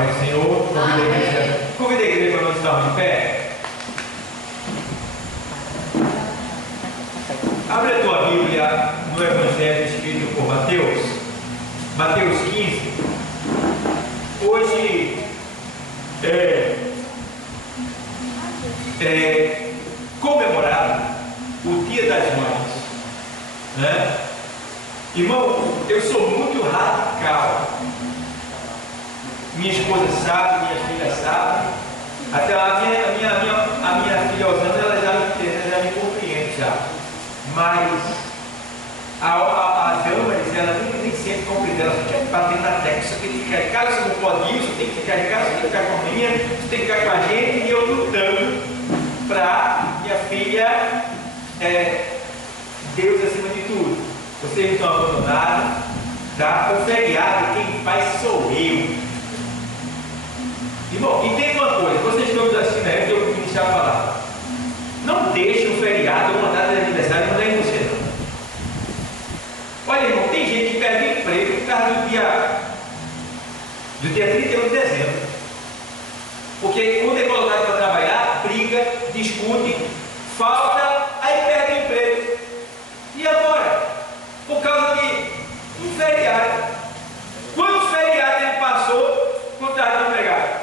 Pai do Senhor. Convida a igreja para nós estarmos de pé. Abre a tua Bíblia no Evangelho escrito por Mateus, Mateus 15. Hoje é comemorado o Dia das Mães, né? Irmão, eu sou muito radical. Minha esposa sabe, minhas filhas sabem. Até a minha filha Osana, ela já me compreende já. Mas a Damaris, ela nem sempre compreende. Ela fica batendo na tecla. Você tem que ficar em casa, você não pode ir, você tem que ficar em casa, você tem que ficar com a menina, você tem que ficar com a gente. E eu lutando para minha filha, Deus acima de tudo. Vocês estão abandonados, tá? O feriado, quem faz sou eu. Irmão, entenda uma coisa, vocês estão me assistindo aí, eu vou iniciar a falar. Não deixe o feriado ou uma data de aniversário mandar em você, não. Olha, irmão, tem gente que perde emprego por causa do dia 31 de dezembro. Porque quando é colocado para trabalhar, briga, discute, falta, aí perde o emprego. E agora? Por causa de um feriado. Quantos feriados ele passou quando estava desempregado?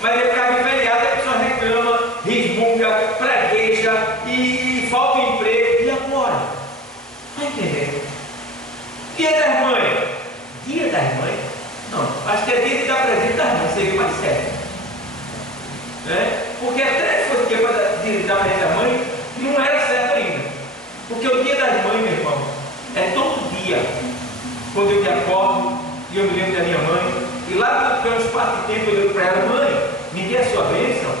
Mas ele ficava em feriado, a pessoa reclama, resmunga, pragueja e falta de emprego. E agora? Vai entender? Dia das Mães. Dia das Mães? Não, acho que é dia de dar presente das mães, seria mais certo. Porque até se fosse dia para dia de dar presente da mãe, não era certo ainda. Porque o dia das mães, meu irmão, é todo dia. Quando eu me acordo e eu me lembro da minha mãe, e lá pelos 4 tempos eu digo para ela: mãe, me dê a sua bênção.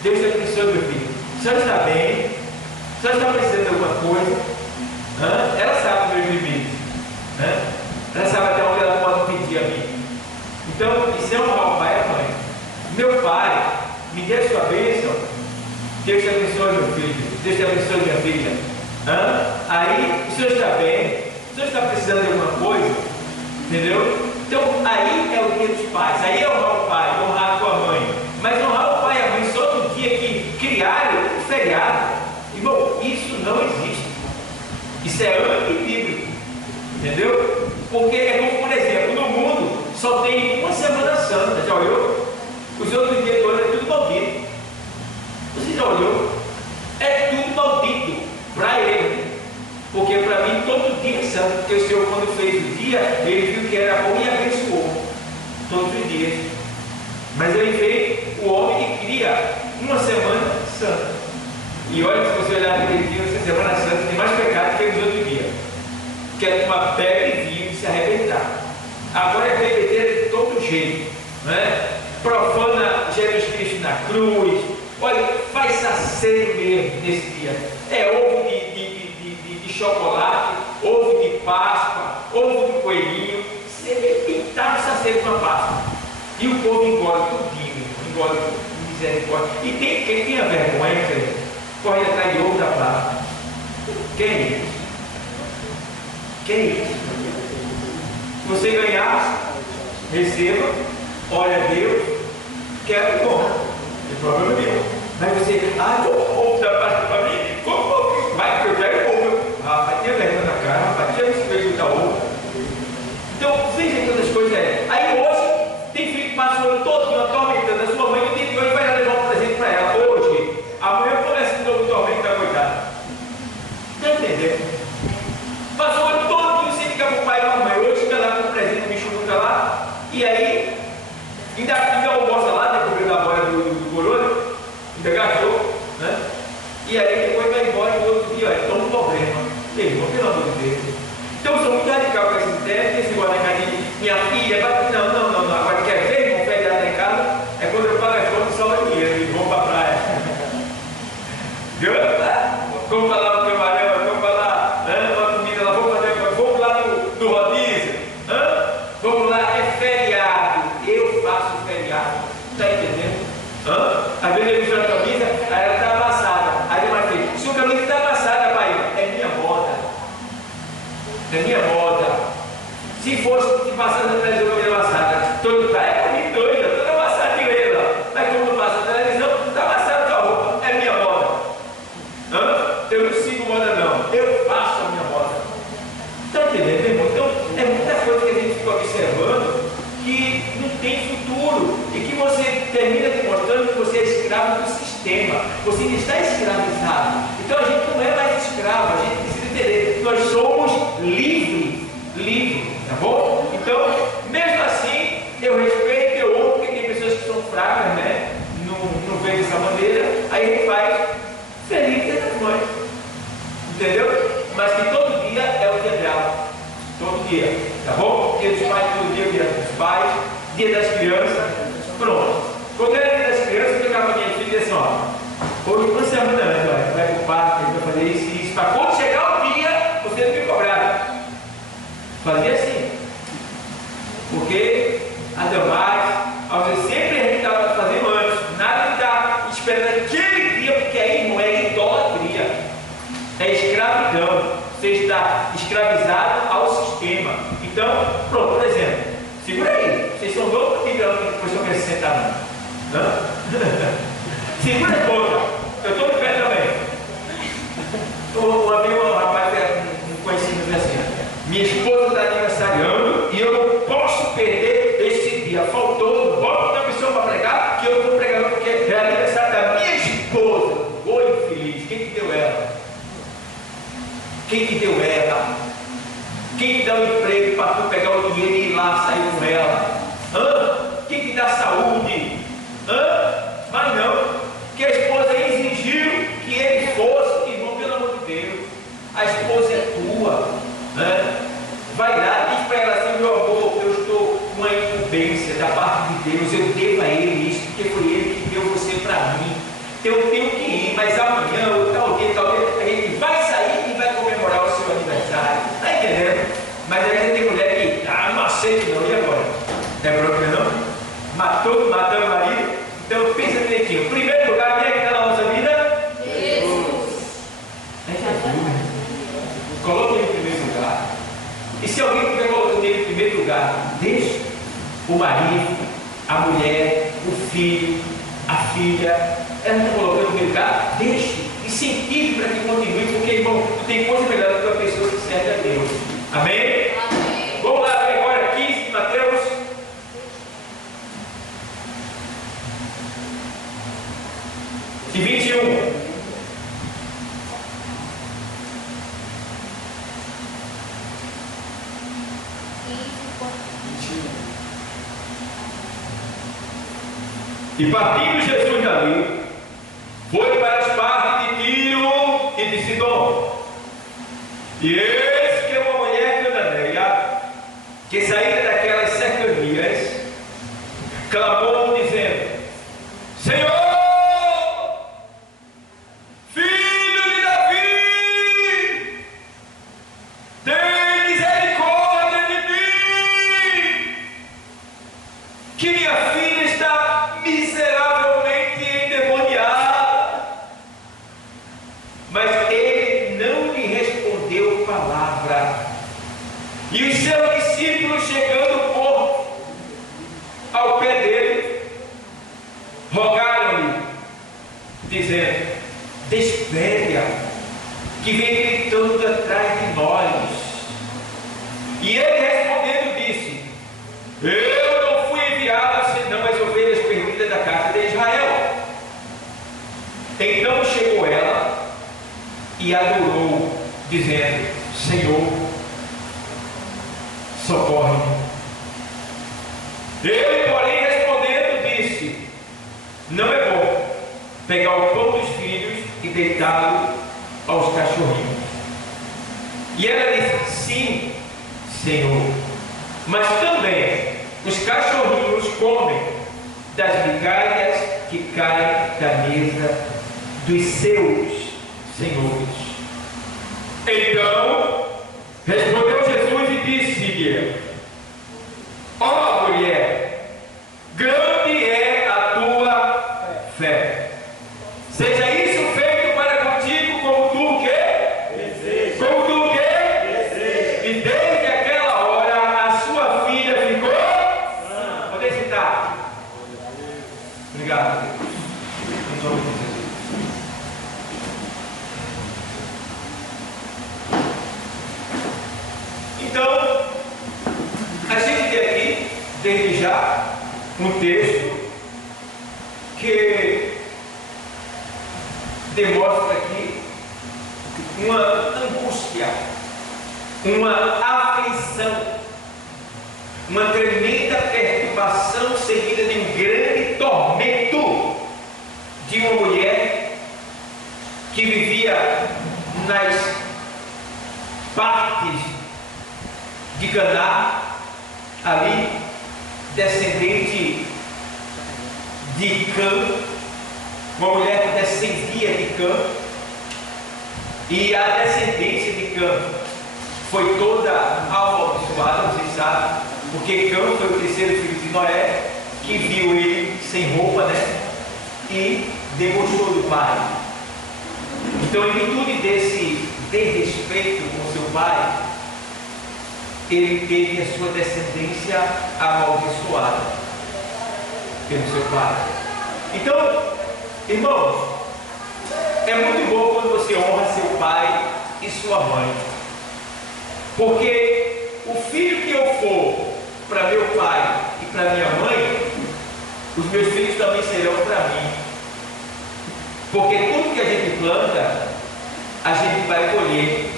Deus te abençoe, meu filho. A senhora está bem? A senhora está precisando de alguma coisa? Ela sabe os meus limites. Ela sabe até onde ela pode pedir a mim. Então, isso é honrar o pai e a mãe. Meu pai, me dê a sua bênção. Deus te abençoe, meu filho. Deus te abençoe, minha filha. Aí, o senhor está bem? O senhor está precisando de alguma coisa? Entendeu? Então, aí é o dia dos pais. Aí é honrar o pai, honrar a tua mãe. Mas honrar o pai e a mãe só no dia que criaram um feriado. Irmão, isso não existe. Isso é antibíblico. Entendeu? Porque é como, por exemplo, no mundo só tem uma Semana Santa. Já olhou? Os outros dias do ano é tudo maldito. Você já olhou? É tudo maldito para ele. Porque para mim todo dia é santo. Porque o Senhor, quando fez o dia, ele viu que era bom e abençoou todos os dias. Mas ele fez o homem que cria uma Semana Santa. E olha, se você olhar naquele dia, essa Semana Santa tem mais pecado que os outros dias. Que é tomar bebe vinho e se arrebentar. Agora é bebedeira de todo jeito, profana Jesus Cristo na cruz. Olha, faz saceiro mesmo nesse dia. É ovo de chocolate, ovo de Páscoa, ovo de coelhinho. Você vê pintar o saceiro com a Páscoa. E o povo engole tudinho, engole misericórdia. E tem quem tenha vergonha, querido, corre atrás de ovo da Páscoa. Quem é isso? Quem é isso? Se você ganhar, receba, olha a Deus, quero bom. Não tem problema nenhum. Mas você, o ovo da Páscoa para mim, vai que eu quero ovo. Rapaz, tinha vergonha na cara, rapaz, tinha visto que dar ovo. Então, veja que outras coisas Aí hoje, tem filho que passa o ano todo atormentando a sua mãe, e hoje vai levar um presente para ela. Hoje, amanhã começa de novo o tormento da coitada. Está entendendo? Passou o ano todo sem ligar para o pai e para a mãe. Hoje fica lá com o presente, o bicho nunca lá. E aí, ainda almoça lá, depois da boia do corona, ainda gastou, E aí depois vai embora no outro dia, olha, toma um problema. Irmão, pelo amor de Deus. Então eu sou muito radical com esse teste, esse negócio da casa de minha filha, não. Agora quer ver, irmão, feriado lá em casa, é quando eu pago as contas e sobra dinheiro, e vou para a praia. Vamos falar do camarão, vamos falar, uma comida lá, vamos lá no rodízio, vamos lá, é feriado, eu faço feriado, está entendendo? Às vezes eu misturo a camisa, aí ela está amassada, aí eu marquei, termina demonstrando que você é escravo do sistema. Você ainda está escravizado. Então a gente não é mais escravo, a gente precisa entender. Nós somos livres, tá bom? Então, mesmo assim, eu respeito, eu amo, porque tem pessoas que são fracas, né? Não vê dessa maneira, aí a gente faz feliz Dia das Mães. Entendeu? Mas que todo dia é o dia dela. Todo dia, tá bom? Dia dos pais, todo dia, dia dos pais, dia das crianças, pronto. Quando era dia das crianças, eu ficava com a minha filha e disse assim, ó, hoje você é amanhã, vai pro parque, vai fazer isso e isso, para quando chegar o dia, você não me cobrar. Fazia assim. Porque, até mais, sempre a gente estava fazendo antes, nada de estar esperando aquele dia, porque aí não é idolatria, é escravidão. Você está escravizado ao sistema. Então, pronto, por exemplo, segura aí. Vocês são loucos que depois eu quero se sentar, não? Segura a esposa. Eu estou de pé também. Um rapaz conhecido diz assim: minha esposa está aniversariando e eu não posso perder esse dia. Faltou, bota outra pessoa para pregar, que eu estou pregando porque é aniversário da minha esposa. Oi, infeliz. Quem que deu ela? Quem que deu ela? Quem que dá o emprego para tu pegar o dinheiro e ir lá sair com ela? Quem que dá saúde? Mas não, que a esposa exigiu que ele fosse, irmão, pelo amor de Deus, a esposa é tua, vai lá, diz para ela assim, meu amor, eu estou com uma incumbência da parte de Deus, eu devo a ele isso, porque foi ele que deu você para mim, eu tenho que ir, mas amanhã, ou tal dia, a gente vai sair e vai comemorar o seu aniversário, está entendendo? Mas às vezes tem mulher que, não aceita não, e agora? É bronca não? Matando o marido. Então pensa direitinho, em primeiro lugar, quem é que está na nossa vida? Jesus. É Jesus. Coloca ele em primeiro lugar. E se alguém estiver colocando ele em primeiro lugar, deixa o marido, a mulher, o filho, a filha, ela está colocando em primeiro lugar, deixe, incentive para que continue, porque irmão, não tem coisa melhor do que uma pessoa que serve a Deus. Amém? Amém. Vamos lá agora 15 de Mateus. E 21. E partindo Jesus dali, foi para as partes de Tiro e de Sidom. E eis que uma mulher cananeia, que saída daquelas cercanias, clamou dizendo: Senhor, filho de Davi, tem misericórdia de mim, que minha filha está miseravelmente endemoniada. Mas ele não lhe respondeu palavra. E os seus discípulos, chegando ao pé dele, rogaram-lhe, dizendo: Despede-a, que vem gritando atrás de nós. E ele respondendo disse: Eu não fui enviado senão as ovelhas perdidas da casa de Israel. Então chegou ela e adorou, dizendo: Senhor, socorre-me. Ele, porém, respondendo, disse: Não é bom pegar o pão dos filhos e deitá-lo aos cachorrinhos. E ela disse: Sim, Senhor, mas também os cachorrinhos comem das migalhas que caem da mesa dos seus senhores. Então respondeu Jesus e disse-lhe: Ó mulher, grande é a tua fé. Seja isso feito para contigo como tu o quê? Desejo. Como tu o quê? Desejo. E desde aquela hora a sua filha ficou sã. Podem citar. Obrigado. Em nome de Jesus. Então, a gente tem aqui, desde já, um texto que demonstra aqui uma angústia, uma aflição, uma tremenda perturbação seguida de um grande tormento de uma mulher que vivia nas partes de Canaã, ali, descendente de Cã, uma mulher que descendia de Cã, e a descendência de Cã foi toda amaldiçoada, vocês sabem, porque Cã foi o terceiro filho de Noé, que viu ele sem roupa, né? E debochou do pai. Então, em virtude desse desrespeito com seu pai, ele teve a sua descendência amaldiçoada pelo seu pai. Então, irmãos, é muito bom quando você honra seu pai e sua mãe, porque o filho que eu for para meu pai e para minha mãe, os meus filhos também serão para mim, porque tudo que a gente planta, a gente vai colher.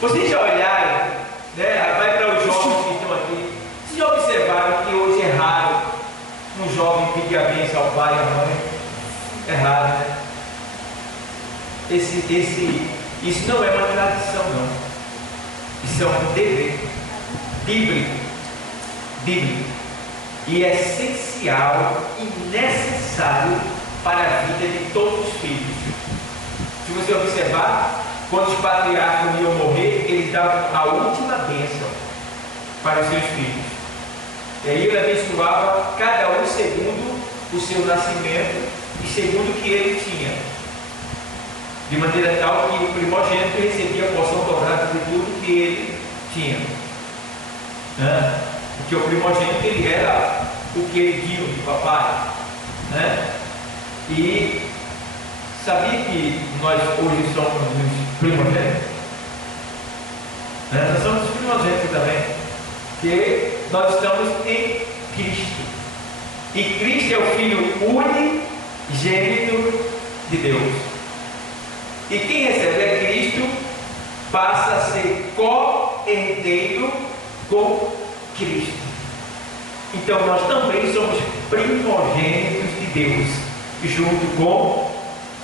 Vocês já olharam, né? Vai para os jovens que estão aqui, vocês já observaram que hoje é raro um jovem pedir a bênção ao pai e à mãe? É raro, né? Isso não é uma tradição, não. Isso é um dever bíblico, e essencial e necessário para a vida de todos os filhos. Se você observar, quando os patriarcas iam morrer, eles davam a última bênção para os seus filhos. E aí ele abençoava cada um segundo o seu nascimento e segundo o que ele tinha, de maneira tal que o primogênito recebia a porção dobrada de tudo que ele tinha, né? Porque o primogênito, ele era o queridinho de papai, né? E sabia que nós hoje somos os primogênitos, né? Nós somos os primogênitos também, que nós estamos em Cristo, e Cristo é o Filho unigênito de Deus. E quem recebe a Cristo passa a ser co-herdeiro com Cristo. Então nós também somos primogênitos de Deus, junto com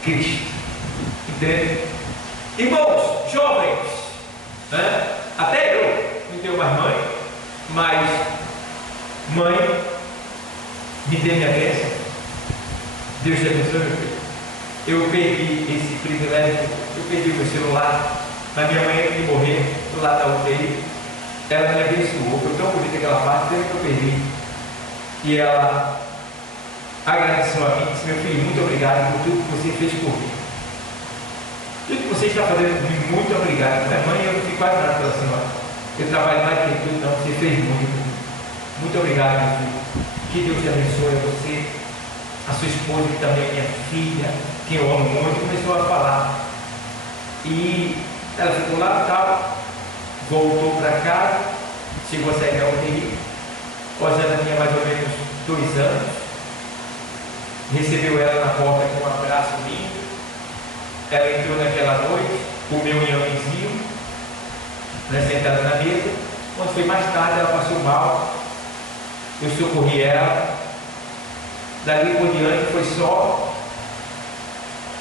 Cristo. Entende? Irmãos, jovens, né? Até eu não tenho mais mãe, mas mãe, me dê minha bênção. Deus te abençoe, meu filho. Eu perdi esse privilégio, eu perdi o meu celular, mas minha mãe, antes de morrer, do lado da UTI, ela me abençoou. Foi tão bonita aquela parte, que eu perdi. E ela agradeceu a mim, disse: meu filho, muito obrigado por tudo que você fez por mim. Tudo que você está fazendo por mim, muito obrigado. Minha mãe, eu não fico quase nada pela senhora. Eu trabalho mais que tudo, não, você fez muito por mim. Muito obrigado, meu filho. Que Deus te abençoe, a você, a sua esposa, que também é minha filha, que eu amo muito. Começou a falar. E ela ficou lá e tal, voltou para casa, chegou a sair da UTI. Rosana tinha mais ou menos 2 anos. Recebeu ela na porta com um abraço lindo. Ela entrou naquela noite, comeu um inhamenzinho, né, sentada na mesa. Quando foi mais tarde, ela passou mal. Eu socorri ela. Dali por diante foi só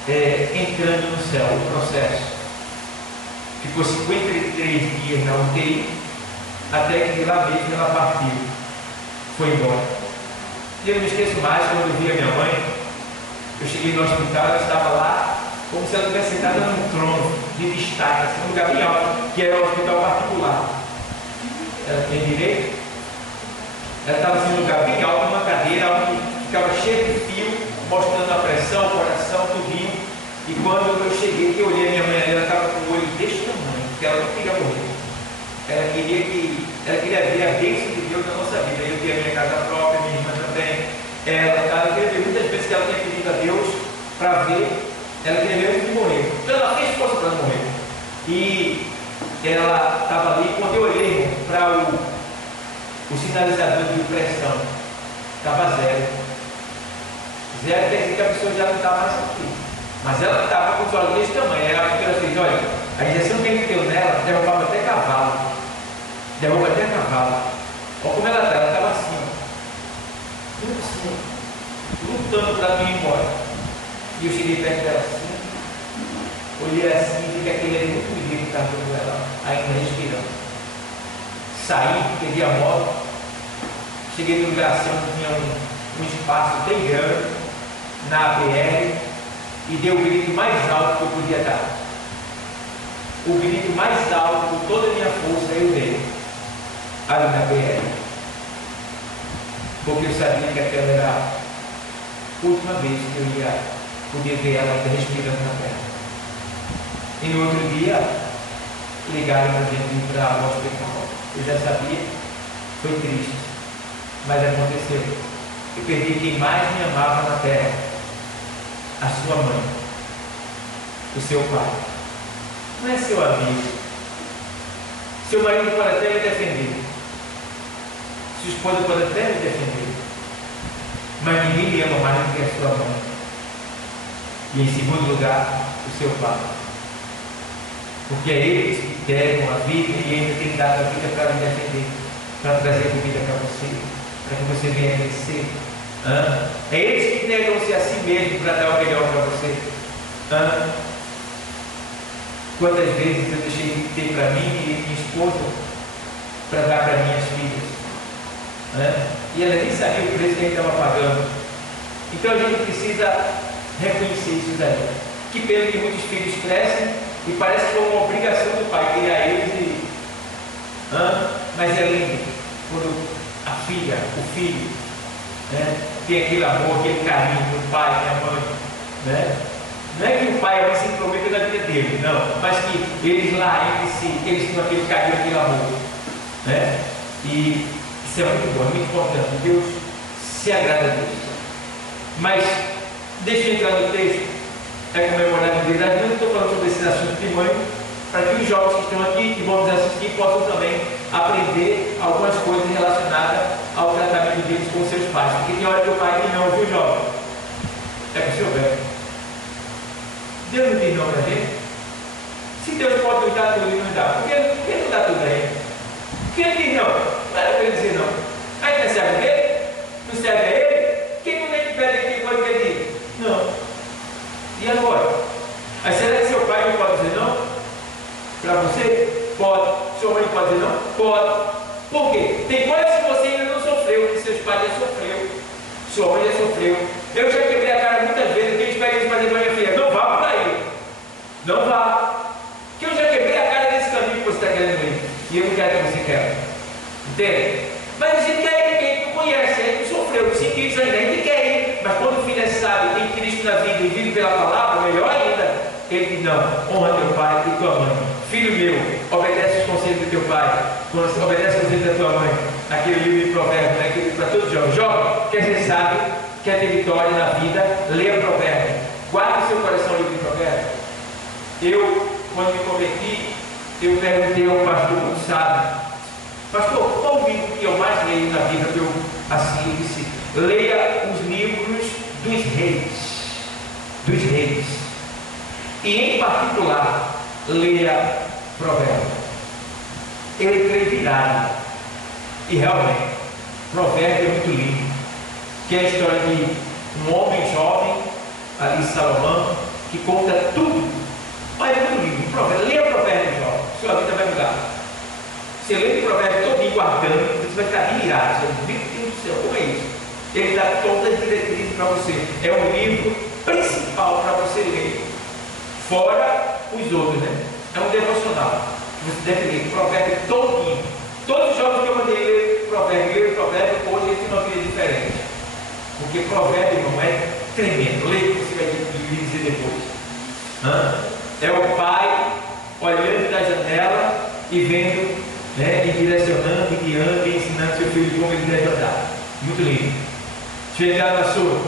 entrando no céu o processo. Ficou 53 dias na UTI, até que de lá mesmo ela partiu, foi embora. E eu não esqueço mais, quando eu vi a minha mãe, eu cheguei no hospital, ela estava lá como se ela estivesse sentada num trono de destaque, assim, num lugar bem alto, que era um hospital particular. Ela tem direito. Ela estava assim num lugar bem alto, numa cadeira onde ficava cheio de fio, mostrando a pressão, o coração, tudinho. E quando eu cheguei, que eu olhei a minha mãe, ela estava com o olho desse tamanho, porque ela não queria morrer. Ela queria ver a bênção de Deus na nossa vida. Eu tinha minha casa própria, minha irmã também. Ela queria ver muitas vezes que ela tinha pedido a Deus para ver, ela queria ver antes de morrer. Então ela fez força para não morrer. E ela estava ali, quando eu olhei para o sinalizador de pressão, estava 0. Zero quer dizer que a pessoa já não está mais aqui. Mas ela estava com os olhos desse tamanho. Ela fez, olha, a injeção que ele deu nela derrubava até cavalo. Derruba até cavalo. Olha como ela está. Ela estava assim, ó. Assim, lutando para não ir embora. E eu cheguei perto dela assim. Olhei assim e vi que aquele era muito bonito que estava com ela, ainda respirando. Saí, peguei a moto. Cheguei no lugar assim onde tinha um espaço bem grande na BR e dei o grito mais alto que eu podia dar. O grito mais alto, com toda a minha força, eu dei ali na BR, porque eu sabia que aquela era a última vez que eu ia poder ver ela respirando na terra. E no outro dia ligaram para a gente ir para o hospital. Eu já sabia, foi triste, mas aconteceu. Eu perdi quem mais me amava na terra, a sua mãe, o seu pai. Não é seu amigo. Seu marido pode até me defender, sua esposa pode até me defender, mas ninguém me ama mais do que a sua mãe. E em segundo lugar, o seu pai. Porque é eles que deram a vida e ainda tem dado a vida para me defender, para trazer comida para você, para que você venha vencer. É eles que negam-se a si mesmo para dar o melhor para você. Quantas vezes eu deixei de ter para mim e minha esposa para dar para minhas filhas? E ela nem sabia o preço que a gente estava pagando. Então a gente precisa reconhecer isso daí. Que pena que muitos filhos crescem e parece que é uma obrigação do pai criar eles mas é lindo quando a filha, o filho, tem aquele amor, aquele carinho do pai, da mãe, Não é que o pai e a mãe se intrometam na vida dele, não, mas que eles lá entre si, eles têm aquele carinho, aquele amor, E isso é muito bom, é muito importante. Deus se agrada disso. Mas deixa eu entrar no texto. É comemorar a vida. Eu não estou falando sobre esse assunto de mãe, para que os jovens que estão aqui, que vão nos assistir, possam também aprender algumas coisas relacionadas ao tratamento deles com seus pais. Porque tem hora que o pai diz não, viu, jovem? É para o seu bem. Deus não diz não para a gente. Se Deus pode nos dar tudo e não dá, por que não dá tudo a ele? Por que ele diz não? Não era para ele dizer não. Aí não serve a ele? Não serve a ele? Quem não tem que pede aqui coisa que ele diz? Não. E agora? Aí será que seu pai não pode dizer não? Para você? Pode. Sua mãe pode dizer não? Pode. Por quê? Tem coisas que você ainda não sofreu, que seus pais já sofreu, sua mãe já sofreu. Eu já quebrei a cara muitas vezes, que eles pegam eles para dizer para minha filha, não vá por aí. Não vá. Que eu já quebrei a cara nesse caminho que você está querendo ir. E eu não quero que você quer. Entende? Mas a gente quer ir, quem não conhece, a gente não sofreu, não sentiu isso ainda, a gente quer ir. Mas quando o filho é sábio, tem Cristo na vida e vive pela palavra, melhor ainda, ele diz, não, honra teu pai e tua mãe. Filho meu, obedece os conselhos do teu pai, obedece os conselhos da tua mãe. Aquele livro de provérbios, né? Aquele para todos os jovens. Jovem, quer ser sábio, quer ter vitória na vida, leia provérbio. Guarde no seu coração o livro de provérbios. Eu, quando me converti, eu perguntei ao pastor muito sábio, pastor, qual o livro que eu mais leio na vida? Eu, assim, ele disse, leia os livros dos reis, e em particular, leia Provérbios. Eu entrei virado, e realmente, Provérbio é muito lindo, que é a história de um homem jovem, ali Salomão, que conta tudo. Olha, é muito lindo, Provérbio, leia Provérbio, jovem, sua vida vai mudar. Você lê o provérbio todo guardando, você vai ficar admirado. Você vai ver, meu Deus do céu, como é isso? Ele dá todas as diretrizes para você. É o livro principal para você ler. Fora os outros, né? É um devocional. Você deve ler o provérbio todinho. Todos os jovens que eu mandei ler provérbio, hoje eles têm uma vida diferente. Porque provérbio não é tremendo. Leia o que você vai dizer depois. É o pai olhando da janela e vendo, e direcionando, e guiando, e ensinando seu filho como ele deve andar. Muito lindo. Chegar na sua.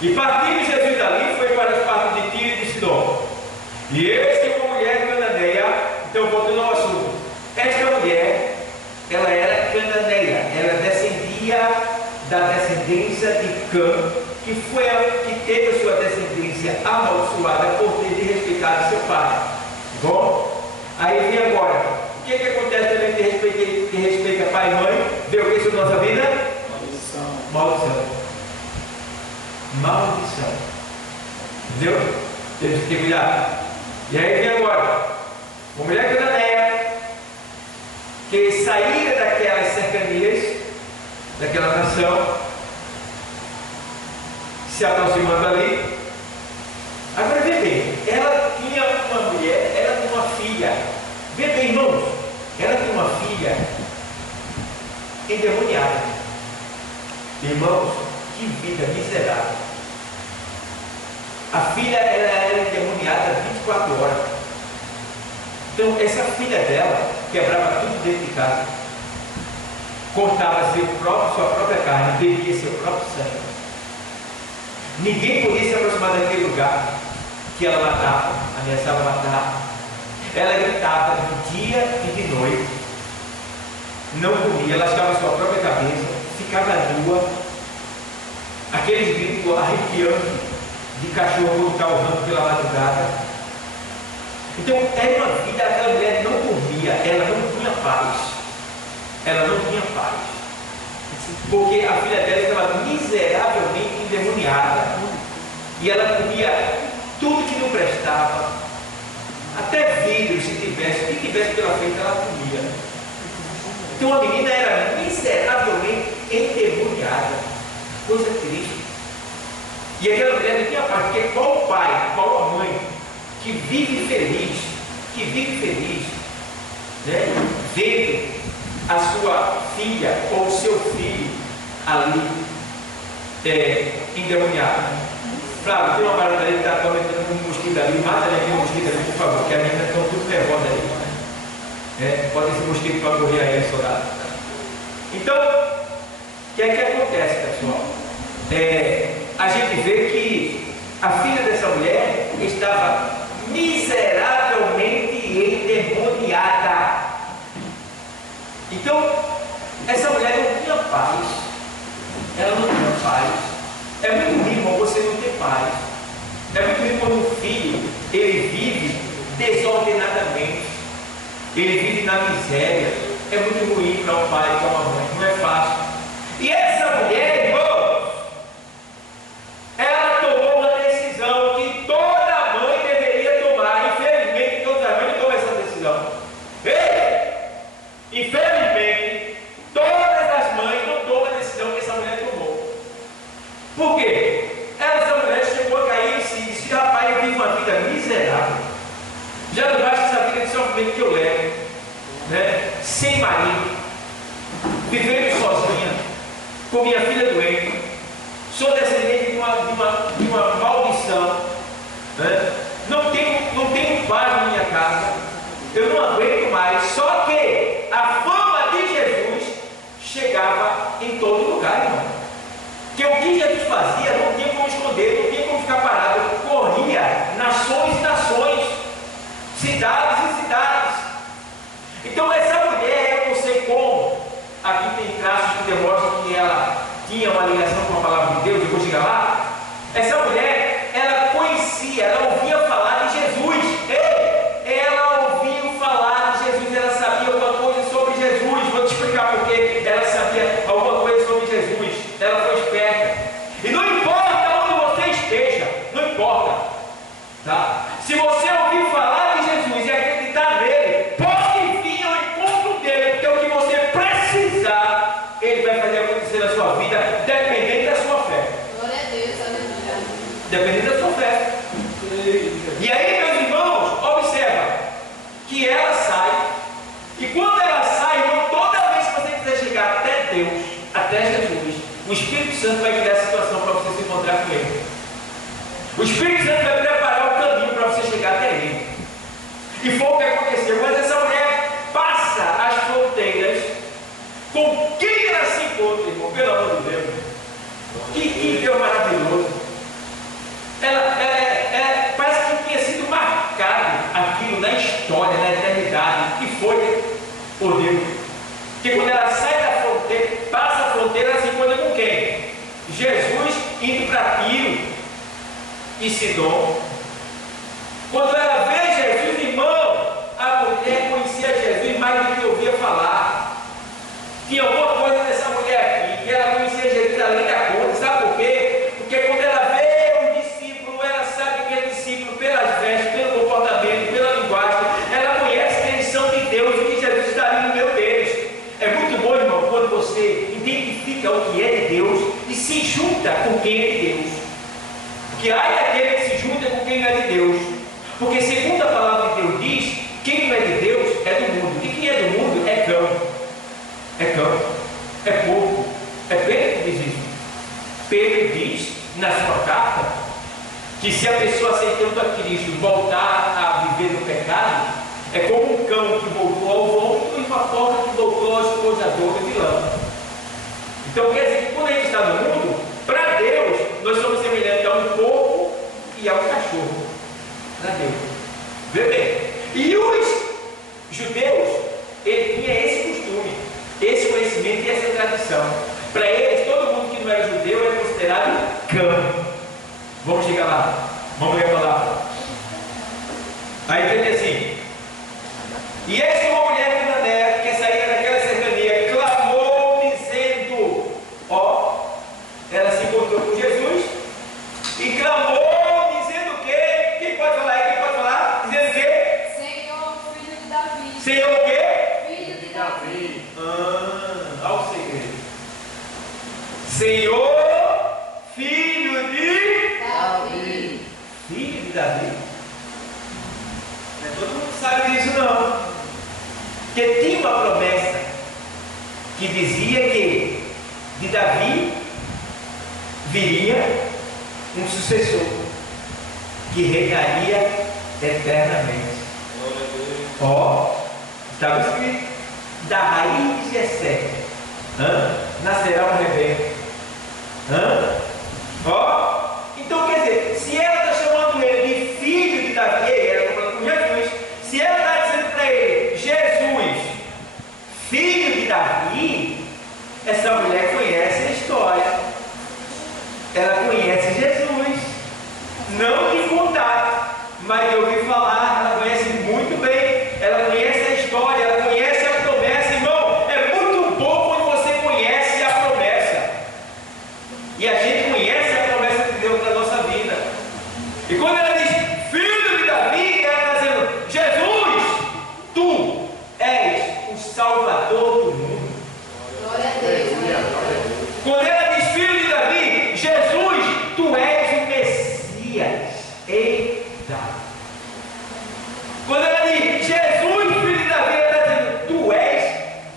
E partindo Jesus dali, foi para as partes de Tiro e de Sidom. E eis que uma mulher cananeia, então voltando ao assunto, esta mulher, ela era cananeia, ela descendia da descendência de Cã, que teve a sua descendência amaldiçoada por ter desrespeitado seu pai. Bom, aí vem agora. O que acontece também que respeita pai e mãe? Vê o que sobre nossa vida? Maldição. Maldição. Maldição. Entendeu? Temos que ter cuidado. E aí vem agora. Uma mulher cananeia que saíra daquelas cercanias, daquela nação, se aproximando ali. Agora vê bem, ela tinha uma mulher, ela tinha uma filha. Vê bem, irmãos, ela tinha uma filha endemoniada. Irmãos, que vida miserável. A filha era endemoniada 24 horas. Então, essa filha dela quebrava tudo dentro de casa, cortava sua própria carne, bebia seu próprio sangue. Ninguém podia se aproximar daquele lugar que ela matava, ameaçava matar. Ela gritava de dia e de noite, não comia, lascava sua própria cabeça, ficava nua, aqueles gritos arrepiantes de cachorro quando está urrando pela madrugada. Então, era uma vida, aquela mulher não dormia, ela não tinha paz. Ela não tinha paz. Porque a filha dela estava miseravelmente endemoniada. E ela comia tudo que não prestava. Até vidro, se tivesse, o que tivesse pela frente, ela comia. Então a menina era miseravelmente endemoniada. Coisa triste. E aquela mulher não tinha paz, porque qual o pai, qual a mãe que vive feliz, né, vendo a sua filha ou seu filho ali endemoniado. Flávio, tem uma barata ali que está cometendo um mosquito ali, mata aquele mosquito ali, por favor, que a menina está tudo nervosa ali. Pode esse mosquito para correr aí, soldado. Então, o que é que acontece, pessoal? A gente vê que a filha dessa mulher estava miseravelmente endemoniada. Então, essa mulher não tinha paz. Ela não tinha paz. É muito ruim, irmão, você não ter paz. É muito ruim quando um filho, ele vive desordenadamente. Ele vive na miséria. É muito ruim para um pai e para uma mãe. Não é fácil. E essa mulher, irmãos, ela tomou uma decisão que toda mãe deveria tomar. Infelizmente, toda mãe não toma essa decisão. Infelizmente, todas as mães não tomam a decisão que essa mulher tomou. Por quê? Essa mulher chegou a cair em si e disse: rapaz, eu vivo uma vida miserável. Já não basta essa vida de sofrimento que eu levo, né? Sem marido, vivendo sozinha, com minha filha doente, sou descendente de uma maldição, né? Não tenho paz na minha casa, eu não aguento mais. Só que a fama de Jesus chegava em todo lugar, irmão. Que o que Jesus fazia não tinha como esconder, não tinha como ficar parado, corria nações e nações, cidades e cidades. Então essa mulher, eu não sei como, aqui tem traços que demonstram que ela tinha uma ligação com a palavra de Deus, eu vou chegar lá. Essa mulher, ela conhecia, ela ouvia falar de Jesus. Ela ouviu falar de Jesus, ela sabia alguma coisa sobre Jesus. Vou te explicar por que ela sabia alguma coisa sobre Jesus. Ela foi esperta. E não importa onde você esteja, não importa, tá? Se você ouvir falar de Jesus e acreditar nele, pode vir ao encontro dele, porque o que você precisar, ele vai fazer acontecer na sua vida, dependendo da sua fé. Glória a Deus, aleluia. Dependendo da sua fé. E aí, meus irmãos, observa que ela sai, e quando ela sai, irmão, toda vez que você quiser chegar até Deus, até Jesus, o Espírito Santo vai criar a situação para você se encontrar com ele. O Espírito Santo vai preparar o caminho para você chegar até ele. E foi o que aconteceu. Mas essa mulher passa as fronteiras. Com quem ela se encontra, irmão? Pelo amor de Deus. Que Deus maravilhoso. Ela parece que tinha sido marcado aquilo na história, na eternidade, que foi por Deus. Porque quando ela sai da fronteira, passa a fronteira, ela se encontra com quem? e Sidom. Quando ela vê Jesus, irmão, a mulher conhecia Jesus mais do que ouvia falar. Tinha alguma coisa dessa mulher aqui, que ela conhecia Jesus além da conta. Sabe por quê? Porque quando ela vê os discípulos, ela sabe que é discípulo pelas vestes, pelo comportamento, pela linguagem. Ela conhece que eles são de Deus e que Jesus está ali no meio deles. É muito bom, irmão, quando você identifica o que é de Deus e se junta com quem é de Deus. Porque ai daquele que se junta com quem não é de Deus. Porque segundo a palavra de Deus diz, quem não é de Deus é do mundo. E quem é do mundo é cão. É cão, é porco, é Pedro que diz isso. Pedro diz na sua carta que se a pessoa aceitando a Cristo voltar a viver no pecado, é como um cão que voltou ao vômito e uma porca que voltou ao esposador de lã. Então quer dizer que quando a gente está no mundo, para Deus, nós somos semelhantes a um porco e a um cachorro. Para Deus. Vê bem. E os judeus, ele tinha esse costume, esse conhecimento e essa tradição. Para eles, todo mundo que não era judeu era considerado cão. Vamos chegar lá. Vamos ler a palavra. Aí diz assim: e esta uma mulher cananeia que saía daquela cercania clamou dizendo, ó, ela se encontrou com Jesus e clamou dizendo o quê? Quem pode falar aí? Quem pode falar? Dizendo o quê? Senhor, filho de Davi. Senhor o quê? Filho de Davi. Olha o segredo. Senhor, filho de Davi. Filho de Davi. Não é todo mundo sabe disso não. Porque tinha uma promessa que dizia que de Davi viria um sucessor que reinaria eternamente. Ó, estava escrito: da raiz de Jessé nascerá um rebelde. Ó, então quer dizer, se ela está chamando ele de filho de Davi, ela está falando com Jesus. Se ela está dizendo para ele, Jesus, filho de Davi, essa mulher conhece a história. Ela conhece Jesus, não de contato, mas de ouvir falar. Ela conhece muito bem, ela conhece a história, ela conhece a promessa. Irmão, é muito bom quando você conhece a promessa e a gente conhece a promessa de Deus na nossa vida. E quando ela diz filho de Davi, ela está dizendo: Jesus, tu és o Salvador do mundo. Glória a Deus. Quando ela diz filho de Davi, Jesus, tu és o Messias. Eita! Quando ela diz Jesus, filho de Davi, ela está dizendo: tu és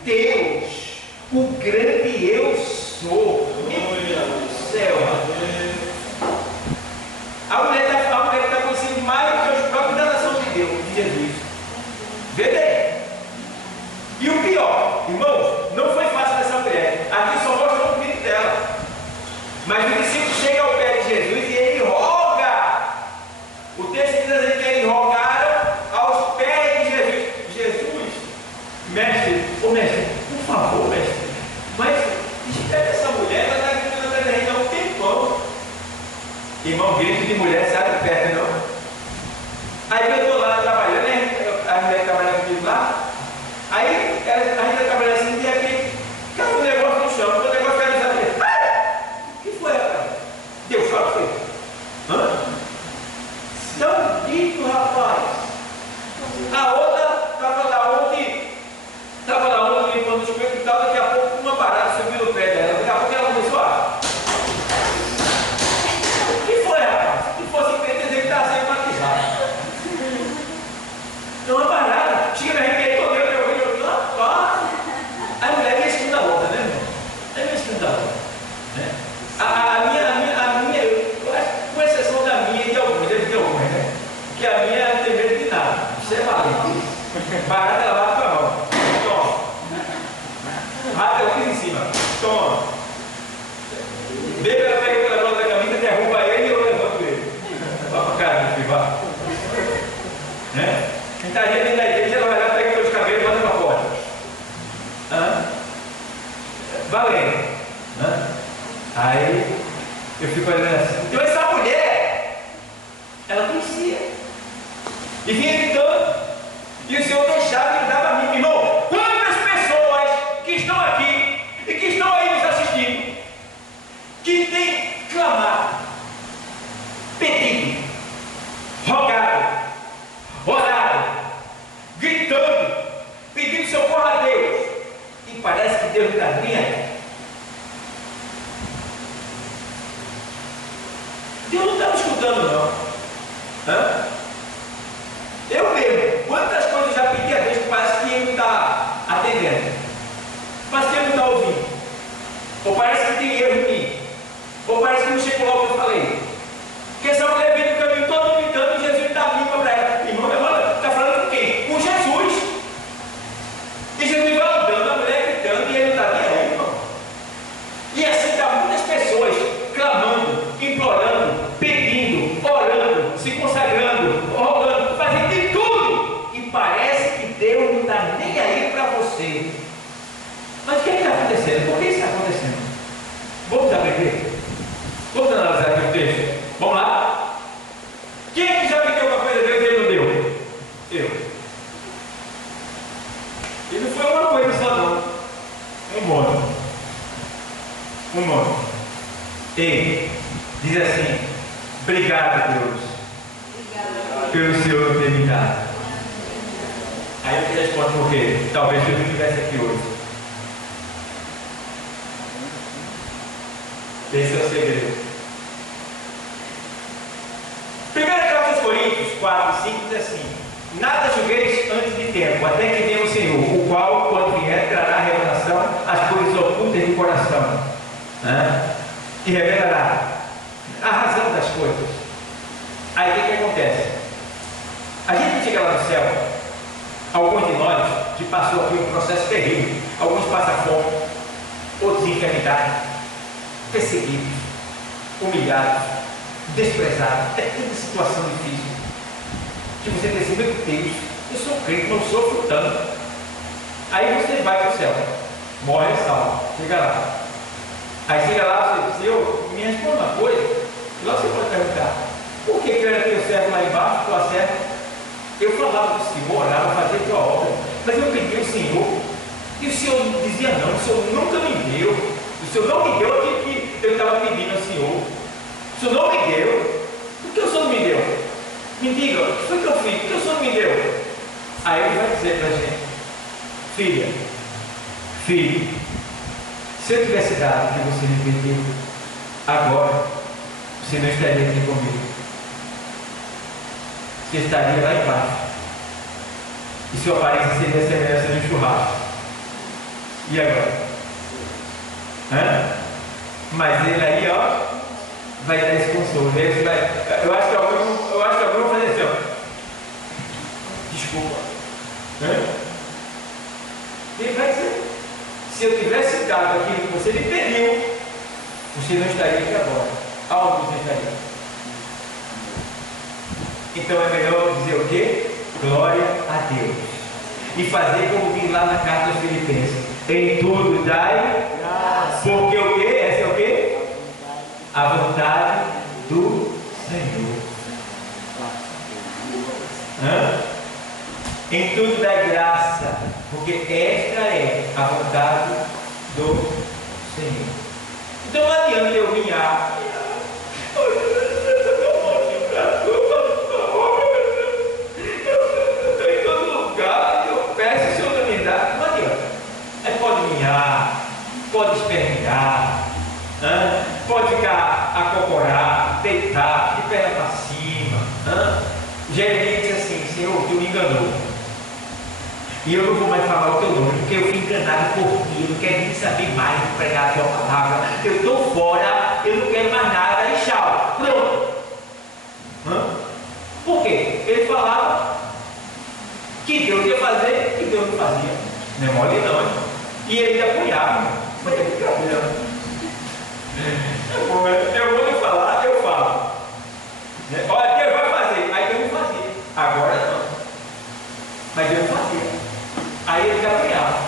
Deus, o grande eu sou. Meu Deus do céu! A mulher está conhecendo mais do que os próprios da nação de Deus, de Jesus. Vê bem. E o pior, irmãos, não foi fácil dessa mulher. Aqui só mostra o grito dela. Mas o discípulo chega ao pé de Jesus e ele roga. O texto diz assim que eles rogaram aos pés de Jesus. Jesus, mestre, mestre, por favor, mestre, mas espera essa mulher, ela está gritando atrás da gente há um tempão. Irmão, grito de mulher sai de perto, não? Aí eu estou lá trabalhando, né? A mulher trabalha comigo lá. Aí a gente está trabalhando assim, e aqui caiu um negócio no chão, o negócio caiu no chão. O que foi, rapaz? Deu choque, foi? Tão dito, rapaz. A outra estava lá ontem limpando os peitos e tal, daqui a pouco uma barata subiu no pé dela, daqui a pouco ela começou a... O que foi, rapaz? Se fosse quer dizer que estava sendo batizado. Então uma barata, chega na arrepiei todo eu rapaz. Aí a mulher é minha segunda onda, né, irmão? É minha segunda onda, né? A minha, eu acho, com exceção da minha e de algumas, né? Porque a minha não tem medo de nada. Isso é valente. Barata ela bate com a mão. Toma. Rata ela fica em cima. Toma. Bebe ela pega pela mão da camisa, derruba ele e eu levanto ele. Vá pra cá, meu filho, vá. Né? Quem está dentro da igreja, ela vai lá, pega pelos cabelos e manda para a porta. Valendo. Aí eu fico olhando assim. Então essa mulher Ela conhecia. E vinha gritando. E o Senhor deixava e gritava a mim, irmão, quantas pessoas que estão aqui e que estão aí nos assistindo, que têm clamado, pedido, rogado, orado, gritando, pedindo socorro a Deus, e parece que Deus não está nem aí. Deus não está me escutando, não. Hã? Eu mesmo, quantas coisas eu já pedi a Deus que parece que Ele não está atendendo, parece que Ele não está ouvindo, ou parece que tem erro em mim, ou parece que não chegou logo que eu falei. Porque essa mulher veio no caminho todo gritando e Jesus está vindo para ela. Irmão, está falando com quem? Com Jesus. E Jesus vai andando, a mulher gritando e Ele não está nem aí, irmão. E assim está muitas pessoas clamando, implorando, pedindo, orando, se consagrando, rogando, fazendo de tudo, e parece que Deus não está nem aí para você. Mas o que está acontecendo? Por que isso está acontecendo? Vamos aprender? Vamos analisar aqui o texto? Vamos lá? Quem é que já pediu alguma coisa a Deus e Ele não deu? Eu. E não foi uma coisa só não. Um monte. Um monte. Ei, diz assim: obrigado, Deus, pelo Senhor não ter me dado. Aí eu te respondo por quê? Talvez eu não estivesse aqui hoje. Esse é o segredo. 1 carta aos Coríntios 4, 5 diz assim: nada julgueis antes de tempo, até que venha o Senhor, o qual, quando vier, trará a revelação às coisas ocultas do coração, e revelará a razão das coisas. Aí o que acontece? A gente chega lá no céu, alguns de nós que passou aqui um processo terrível, alguns passam fome, outros enfermidade, perseguidos, humilhados, desprezados. É toda situação difícil que você pensa: meu Deus, eu sou crente, não sofro tanto. Aí você vai para o céu, morre salvo, chega lá. Aí chega lá, você diz: Senhor, me responda uma coisa. E lá você pode perguntar: por que eu era teu servo lá embaixo, tua serva? Eu falava do Senhor, orava, fazia tua obra, mas eu pedi ao Senhor, e o Senhor dizia não, o Senhor nunca me deu. O Senhor não me deu aquilo que eu estava pedindo ao Senhor. O Senhor não me deu. Por que o Senhor não me deu? Me diga, o que foi que eu fiz? Por que o Senhor não me deu? Aí Ele vai dizer para a gente: filha, filho, se eu tivesse dado o que você me pediu, agora você não estaria aqui comigo. Você estaria lá embaixo. E sua aparência seria a semelhança de um churrasco. E agora? Mas Ele aí, ó, vai dar esse consolo. Ele vai, eu acho que alguns vão fazer assim, ó. Desculpa. Ele vai dizer: se eu tivesse dado aquilo que você me pediu, você não estaria aqui agora. Aonde você estaria? Então é melhor dizer o quê? Glória a Deus. E fazer como diz lá na carta aos Filipenses: em tudo dai graça. Porque o quê? Essa é o quê? A vontade do Senhor. Em tudo dai graça, porque esta é a vontade do Senhor. Então não adianta eu vir pode espernear, pode ficar acocorar, deitar, de perna para cima. Jeremias disse assim: Senhor, tu me enganou, e eu não vou mais falar o teu nome, porque eu fui enganado por ti, eu não quero nem saber mais de pregar a tua palavra, eu estou fora, eu não quero mais nada, e tchau, pronto. Por quê? Ele falava que Deus ia fazer, que Deus não fazia. Não é mole não, irmão. E ele apoiava. Mas é brincadeira. Eu vou lhe falar, eu falo. Olha, Deus vai fazer. Aí Deus não fazia. Agora não. Mas Deus não fazia. Aí ele apoiava.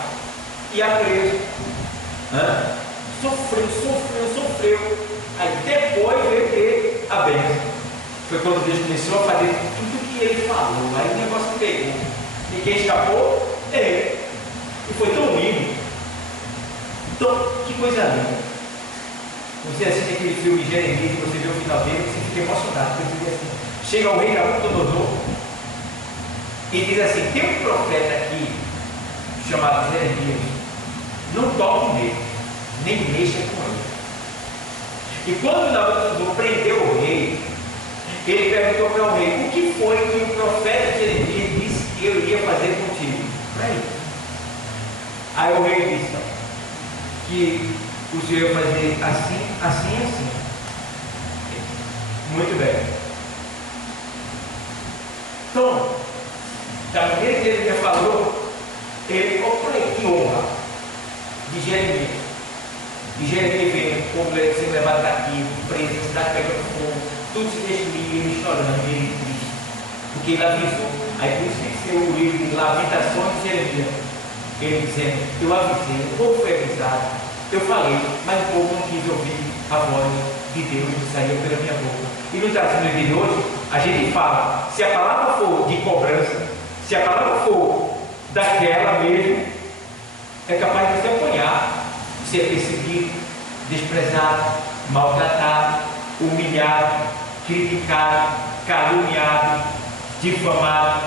Ia preso. Sofreu. Aí depois veio ter a bênção. Foi quando Deus começou a fazer tudo que ele falou. Aí o negócio pegou. E quem escapou? Ele. E foi tão lindo. Então, que coisa linda. Você assiste aquele filme Jeremias e você vê o final dele, você fica emocionado. Porque diz assim, chega o rei Nabucodonosor e diz assim: tem um profeta aqui chamado Jeremias, não toque nele, nem mexa com ele. E quando Nabucodonosor prendeu o rei, ele perguntou para o rei: o que foi que o profeta Jeremias disse que eu iria fazer contigo? Aí o rei disse que o Senhor ia fazer assim, assim e assim. Muito bem. Então, da maneira que ele já falou, ele olha que honra de Jeremias. E Jeremias veio, o povo sendo levado cativo, preso, a cidade pegando fogo, tudo se destruiu, ele chorando, ele triste, porque ele avisou. Aí por isso tem que ser o livro de Lamentações de Jeremias, ele dizendo: eu avisei, o povo foi avisado, eu falei, mas o povo não quis ouvir a voz de Deus que saiu pela minha boca. E no testemunho de hoje, a gente fala, se a palavra for de cobrança, se a palavra for daquela mesmo, é capaz de você apanhar, ser perseguido, desprezado, maltratado, humilhado, criticado, caluniado, difamado.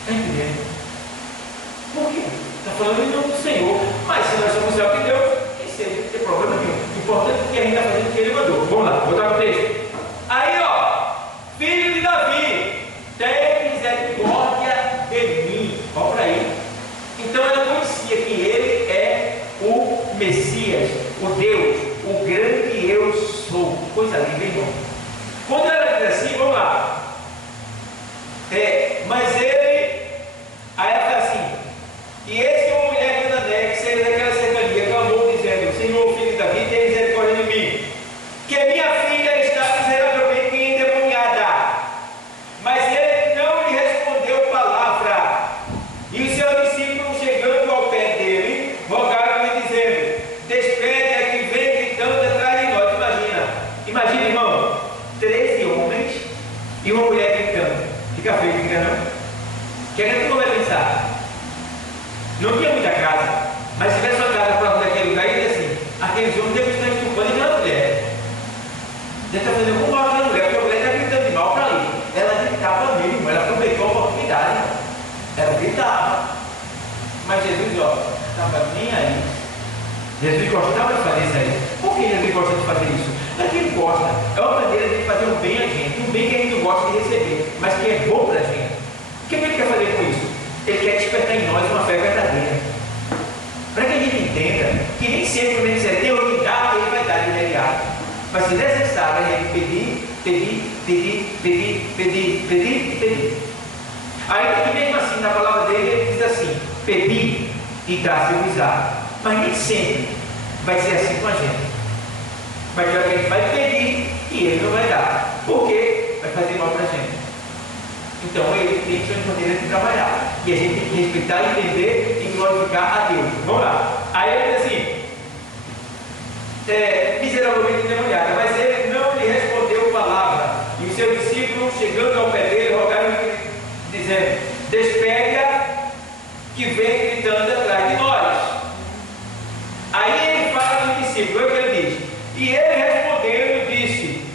Está entendendo? Por quê? Está falando em nome do Senhor. Mas se nós somos servos de Deus, que seja, não tem problema nenhum. O importante é que a gente está fazendo o que ele mandou. Vamos lá, vou botar o texto. Aí, ó, filho de Davi, tem misericórdia de mim. Olha para aí. Então ela conhecia que ele é o Messias, o Deus, o grande eu sou. Coisa linda, irmão. Quando ela diz assim, vamos lá. Mas ele, aí ela fala assim: e esse é uma mulher de Canané, que saiu daquela cercania, clamou dizendo: Senhor, filho de Davi, tem misericórdia de mim, que minha filha está miseravelmente endemoniada. Mas ele não lhe respondeu palavra. E os seus discípulos, chegando ao pé dele, rogaram-lhe dizendo: despede a que vem gritando atrás de nós. Imagina, irmão, 13 homens e uma mulher gritando. Fica feio, fica não? Querendo como vai pensar? Não tinha muita casa, mas se tivesse uma casa próxima daquele lugar, ele dizia assim: aqueles homens devem estar estupando aquela mulher. Deve estar fazendo algum mal àquela mulher, porque a mulher está gritando de mal para ali. Ela gritava mesmo, ela aproveitou a oportunidade. Ela gritava. Mas Jesus, ó, estava nem aí. Jesus gostava de fazer isso aí. Por que Jesus gosta de fazer isso? Não é que ele gosta, é uma maneira de fazer um bem a gente, um bem que a gente não gosta de receber, mas que é bom para a gente. O que ele quer fazer com isso? Ele quer despertar em nós uma fé verdadeira, para que a gente entenda que nem sempre quando ele disser Deus me dá, ele vai dar de imediato, mas se necessário a gente pedir. Aí que mesmo assim na palavra dele ele diz assim: pedi e dá-se-vos-á. Mas nem sempre vai ser assim com a gente. Vai ter alguém que vai pedir e ele não vai dar. Por quê? Vai fazer mal para a gente. Então ele tem suas maneiras de trabalhar. E a gente tem que respeitar, entender e glorificar a Deus. Vamos lá. Aí ele diz assim: miseravelmente endemoniada, mas ele não lhe respondeu palavra. E os seus discípulos, chegando ao pé dele, rogaram dizendo: despede-a que vem gritando atrás de nós. Aí ele fala dos discípulos, o que ele diz? E ele respondendo disse: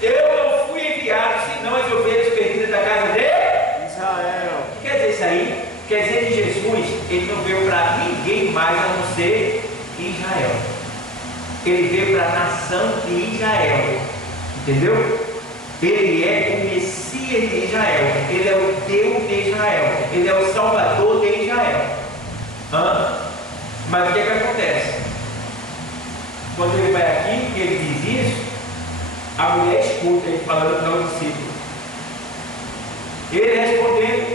eu não fui enviado senão as ovelhas perdidas da casa de Israel. O que quer dizer isso aí? Quer dizer que Jesus, ele não veio para ninguém mais a não ser Israel. Ele veio para a nação de Israel. Entendeu? Ele é o Messias de Israel. Ele é o Deus de Israel. Ele é o Salvador de Israel. Mas o que é que acontece? Quando ele vai aqui, que ele diz isso, a mulher escuta ele falando para o discípulo. Ele respondendo,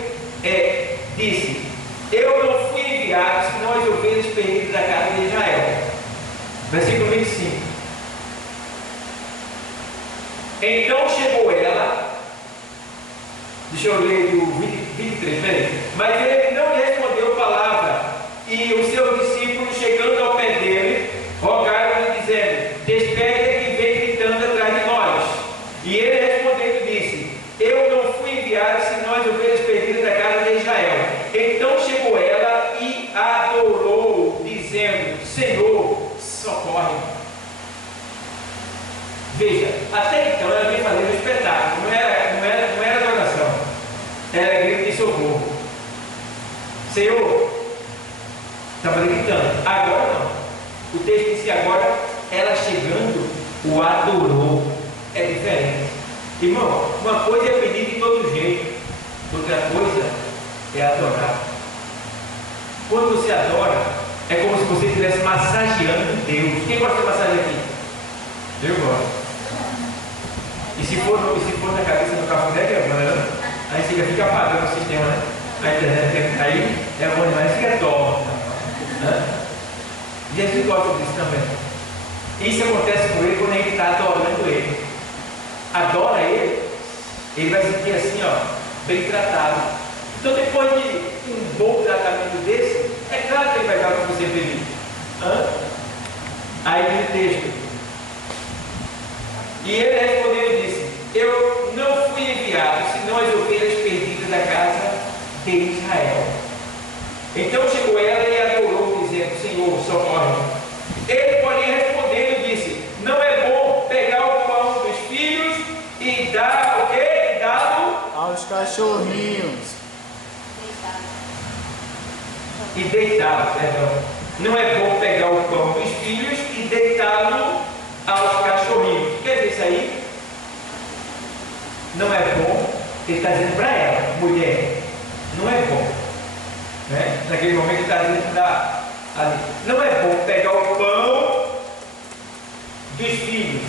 disse: eu não fui enviado senão as ovelhas perdidas da casa de Israel. Versículo 25. Então chegou ela, deixa eu ler do 23, peraí. Mas ele não lhe respondeu palavra, e os seus discípulos, chegando ao pé dele, rogaram-lhe dizendo: despede que vem gritando atrás de nós. E ele respondendo disse: Veja, até então ela vinha fazendo um espetáculo, não era adoração, era grito de socorro. Senhor, estava gritando. Agora não. O texto diz que agora ela chegando o adorou. É diferente. Irmão, uma coisa é pedir de todo jeito, outra coisa é adorar. Quando você adora, é como se você estivesse massageando Deus. Quem gosta de massagem aqui? Eu gosto. E se for na cabeça do cafuné, que é bom, aí fica apagando o sistema, né? A internet, aí é bom demais, fica torta. Jesus gosta disso também. Isso acontece com ele quando a gente está adorando ele. Adora ele, ele vai sentir assim, ó, bem tratado. Então, depois de um bom tratamento desse, é claro que ele vai dar o que você pediu. Aí diz o texto. E ele respondeu e disse: eu não fui enviado, senão as ovelhas perdidas da casa de Israel. Então chegou ela e adorou, dizendo: Senhor, socorre. Ele, porém, respondendo, disse: não é bom pegar o pão dos filhos e dar o quê? Dá-lo aos cachorrinhos. E deitá-lo, perdão. Não é bom pegar o pão dos filhos e deitá-lo aos cachorrinhos. Quer dizer, isso aí não é bom. Ele está dizendo para ela, mulher, não é bom, né? Naquele momento ele está dizendo ali, não é bom pegar o pão dos filhos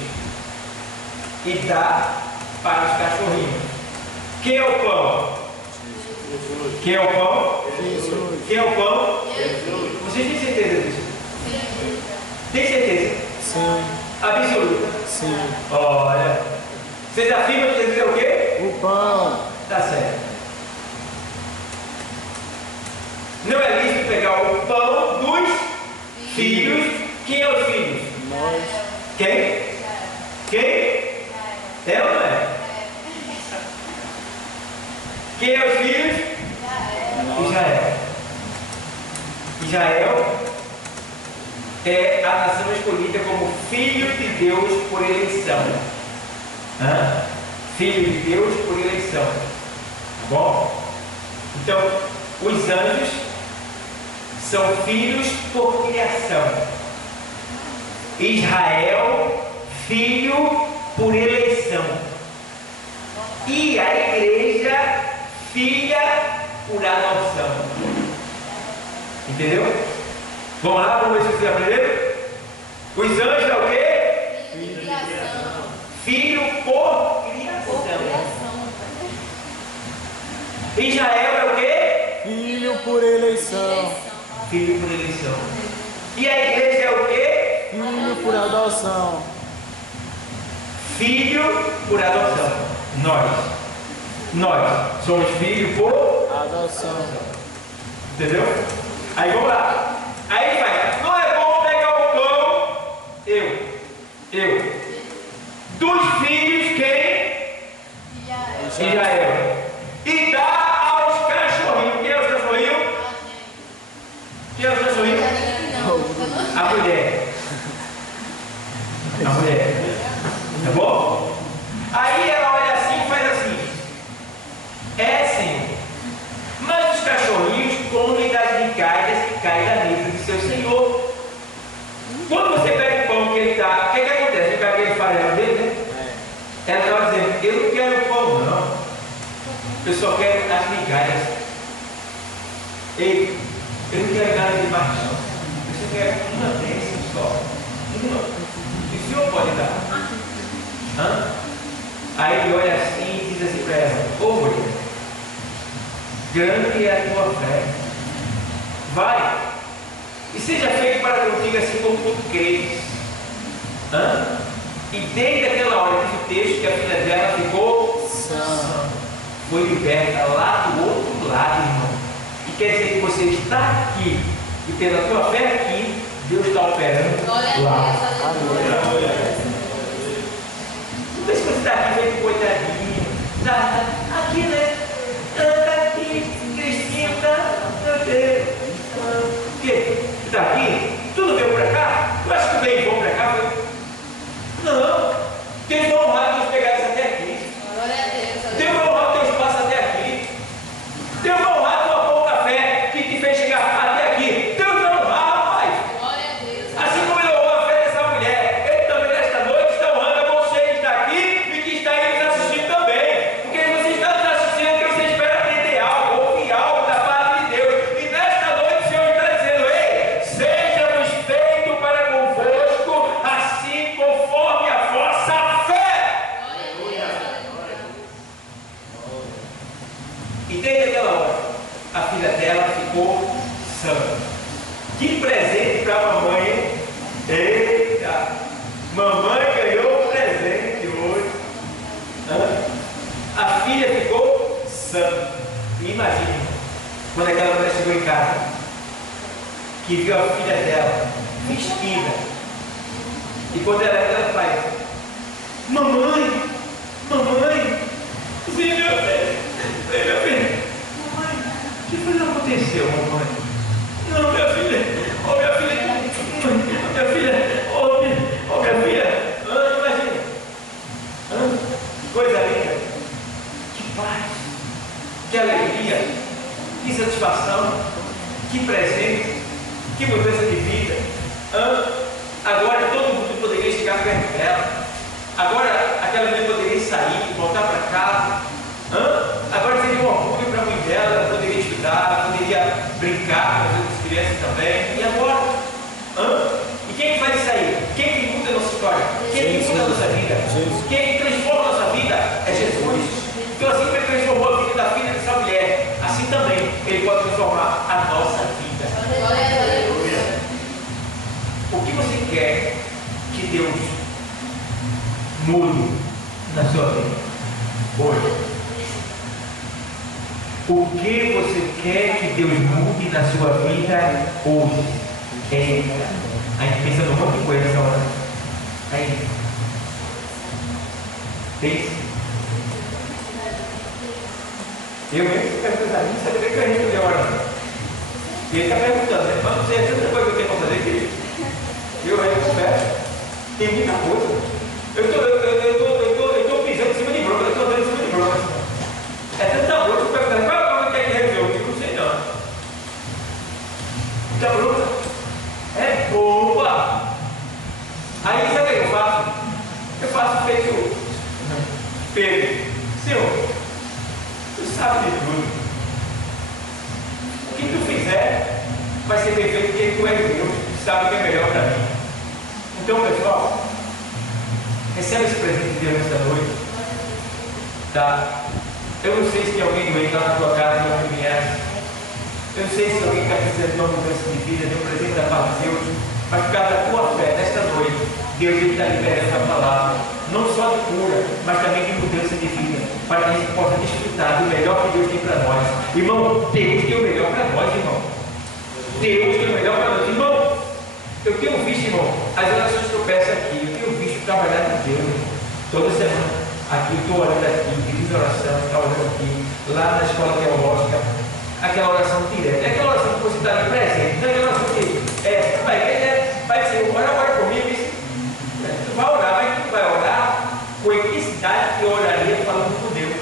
e dar para os cachorrinhos. Quem é o pão? Jesus. Quem é o pão? Jesus. Quem é o pão? Jesus. Vocês têm certeza disso? Tem certeza? Sim. Absoluta? Sim. Olha, vocês afirmam que Jesus é o quê? O pão. Tá certo. Não é lícito pegar o pão dos filhos. Quem é os filhos? Nós. Quem? Quem? É ou não é? Quem é os filhos? Israel. Israel é a nação escolhida como filho de Deus por eleição. Filho de Deus por eleição. Tá bom? Então, os anjos são filhos por criação. Israel, filho por eleição. E a igreja, filha por adoção. Entendeu? Vamos lá, vamos ver se vocês aprenderam? Os anjos é o quê? Filho por criação. Israel é o quê? Filho por eleição. Filho por eleição. E a igreja é o quê? Filho por adoção. Filho por adoção. Nós somos filho por Adoção. Entendeu? Aí vamos lá. Aí vai. Não é bom pegar o pão. Eu. Dos filhos quem? Israel. E dar aos cachorrinhos. Quem é os cachorrinhos? Quem é os cachorrinhos? A mulher. A mulher. Tá bom? Aí ela olha assim e faz assim. É, Senhor. Mas os cachorrinhos comem das migalhas que caem da mesa de seu Senhor. Quando você pega o pão que ele está, o que acontece? Ele pega aquele farelo dele, né? Ela estava dizendo: eu não quero pão, não. Eu só quero as migalhas. Ei, eu não quero nada de baixo, não. Eu só quero uma bênção só. Uma. E o Senhor pode dar? Aí ele olha assim e diz assim para ela: ô mulher, grande é a tua fé. Vai, e seja feito para contigo assim como tu crês. E desde aquela hora, diz o texto, que a filha dela ficou sã. Foi liberta lá do outro lado, irmão. E quer dizer que você está aqui, e pela tua fé aqui, Deus está operando lá. Não sei se você está aqui meio coitadinho. Tá aqui, né? Está aqui, Cristina, meu Deus. O quê? Está aqui? Tudo veio para cá? Eu acho que veio bom para cá. Não. em casa, que viu a filha dela vestida. E quando ela faz: mamãe, mamãe, vem meu filho, vem meu filho. Mamãe, o que foi que aconteceu, mamãe? Não, minha filha, oh minha filha, minha filha, oh minha filha, imagina, que coisa linda, que paz, que alegria, que satisfação, que presente, que mudança de vida. Agora todo mundo poderia chegar perto dela. Agora aquela mulher poderia sair, voltar para casa. Agora seria um orgulho para a mãe dela, ela poderia estudar, poderia brincar com as outras crianças também. E agora? E quem faz isso aí? Quem que muda a nossa história? Quem que muda a nossa vida? Quem transforma a nossa vida é Jesus. Então assim como ele transformou a vida da filha dessa mulher, assim também ele pode transformar a nossa vida. O que você quer que Deus mude na sua vida hoje? O que você quer que Deus mude na sua vida hoje? A gente pensa num monte de coisa nessa hora. Aí. Pense. Eu mesmo pergunto a mim, sabe bem que a gente deu hora. E ele está perguntando, né? Mas não sei, tanta coisa que eu tenho para fazer aqui. Eu confesso. Tem muita coisa. Eu estou pisando em cima de bronca, eu estou andando em cima de bronca. É tanta bronca, eu estou perguntando, qual é o que é que resolveu? Eu não sei não. Muita bronca. É boa. Aí sabe o que eu faço? Eu faço feito Pedro. Senhor, tu sabe de tudo. O que tu fizer vai ser bem feito porque tu és Deus e sabe o que é melhor para mim. Então, pessoal, recebe esse presente de Deus nesta noite. Tá? Eu não sei se tem alguém doente lá na tua casa que não me conhece. Eu não sei se alguém está precisando de uma mudança de vida, de um presente da parte de Deus. Mas por causa da tua fé, nesta noite, Deus está liberando a palavra. Não só de cura, mas também de mudança de vida. Para que a gente possa desfrutar do melhor que Deus tem para nós. Irmão, Deus tem o melhor para nós, irmão. Deus tem o melhor para nós. Irmão, eu tenho visto, irmão, as orações que eu peço aqui, eu tenho visto trabalhar com Deus, irmão, toda semana. Aqui, estou orando aqui, fiz oração, estou orando aqui, lá na escola teológica, aquela oração direta, é aquela oração que você está ali presente, não é aquela oração que vai dizer, ora comigo, tu vai orar, mas tu vai orar com a intensidade que eu oraria falando com Deus.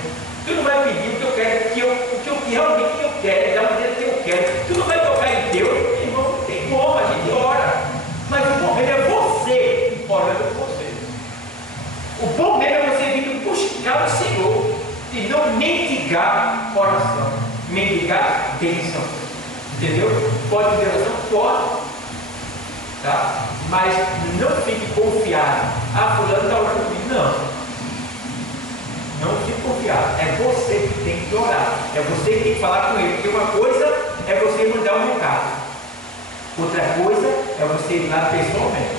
Tu não vai pedir o que eu quero, o que realmente eu quero, da maneira que eu quero. Tu não vai tocar em Deus, irmão, não tem como, a gente ora. Mas o bom mesmo é você orando por você. O bom mesmo é você vir buscar o Senhor e não mendigar oração, mendigar bênção. Entendeu? Pode ter oração? Pode. Tá? Mas não fique confiado. Fulano está orando comigo. Não. Não fique confiado. É você que tem que orar. É você que tem que falar com ele. Porque uma coisa é você mandar um recado. Outra coisa é você ir lá pessoalmente.